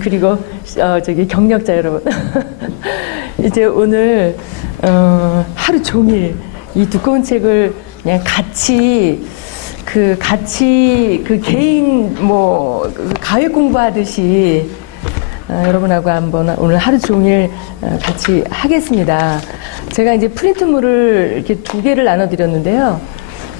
그리고 어, 저기 경력자 여러분 이제 오늘 어, 하루 종일 이 두꺼운 책을 그냥 같이 그 같이 그 개인 뭐그 가외 공부하듯이 어, 여러분하고 한번 오늘 하루 종일 어, 같이 하겠습니다. 제가 이제 프린트물을 이렇게 두 개를 나눠드렸는데요.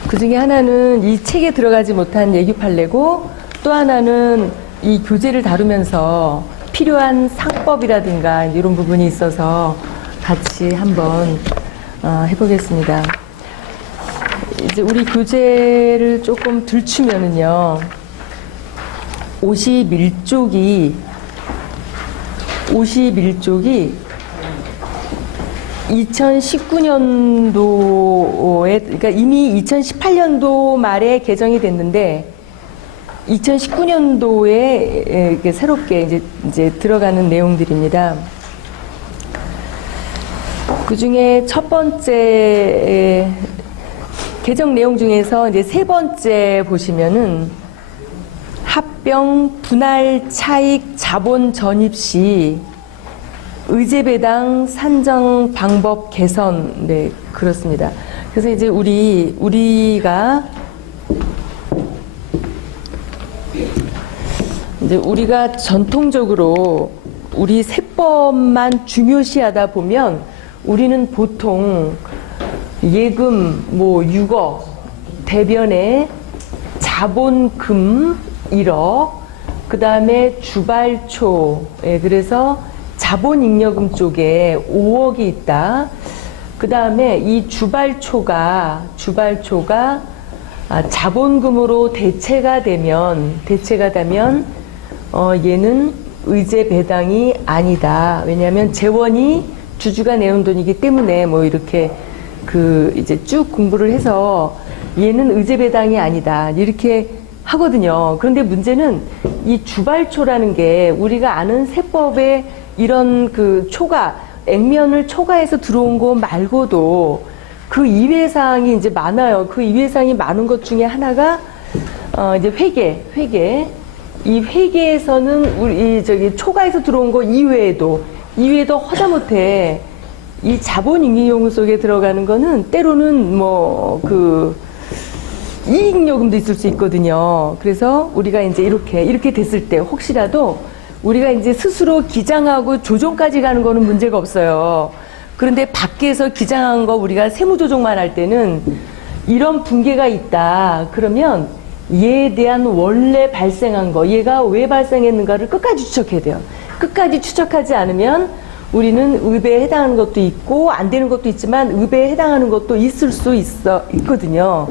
그 중에 하나는 이 책에 들어가지 못한 예규 판례고 또 하나는 이 교재를 다루면서 필요한 상법이라든가 이런 부분이 있어서 같이 한번 어, 해보겠습니다. 이제 우리 교재를 조금 들추면은요, 51쪽이 51쪽이 2019년도에 그러니까 이미 2018년도 말에 개정이 됐는데 2019년도에 이렇게 새롭게 이제, 이제 들어가는 내용들입니다. 그 중에 첫 번째 개정 내용 중에서 이제 세 번째 보시면은 합병 분할 차익 자본 전입 시 의제 배당 산정 방법 개선 네 그렇습니다. 그래서 이제 우리 우리가 이제 우리가 전통적으로 우리 세법만 중요시하다 보면 우리는 보통 예금 뭐 6억 대변에 자본금 1억 그 다음에 주발초 예, 그래서 자본잉여금 쪽에 5억이 있다. 그 다음에 이 주발초가 주발초가 아, 자본금으로 대체가 되면 대체가 되면 어, 얘는 의제 배당이 아니다. 왜냐하면 재원이 주주가 내온 돈이기 때문에 뭐 이렇게 그 이제 쭉 공부를 해서 얘는 의제 배당이 아니다. 이렇게 하거든요. 그런데 문제는 이 주발초라는 게 우리가 아는 세법에 이런 그 초과 액면을 초과해서 들어온 거 말고도 그 이외 사항이 이제 많아요. 그 이외 사항이 많은 것 중에 하나가 어 이제 회계, 회계. 이 회계에서는 우리 이 저기 초과해서 들어온 거 이외에도 이외에도 허다못해 이 자본 잉여 속에 들어가는 거는 때로는 뭐그 이익요금도 있을 수 있거든요. 그래서 우리가 이제 이렇게 이렇게 됐을 때 혹시라도 우리가 이제 스스로 기장하고 조정까지 가는 거는 문제가 없어요. 그런데 밖에서 기장한 거 우리가 세무조정만 할 때는 이런 붕괴가 있다. 그러면 얘에 대한 원래 발생한 거, 얘가 왜 발생했는가를 끝까지 추적해야 돼요. 끝까지 추적하지 않으면 우리는 의배에 해당하는 것도 있고 안 되는 것도 있지만 의배에 해당하는 것도 있을 수 있어 있거든요.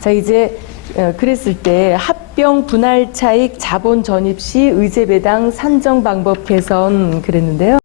자 이제 어, 그랬을 때 합병 분할 차익 자본 전입 시 의제 배당 산정 방법 개선 그랬는데요.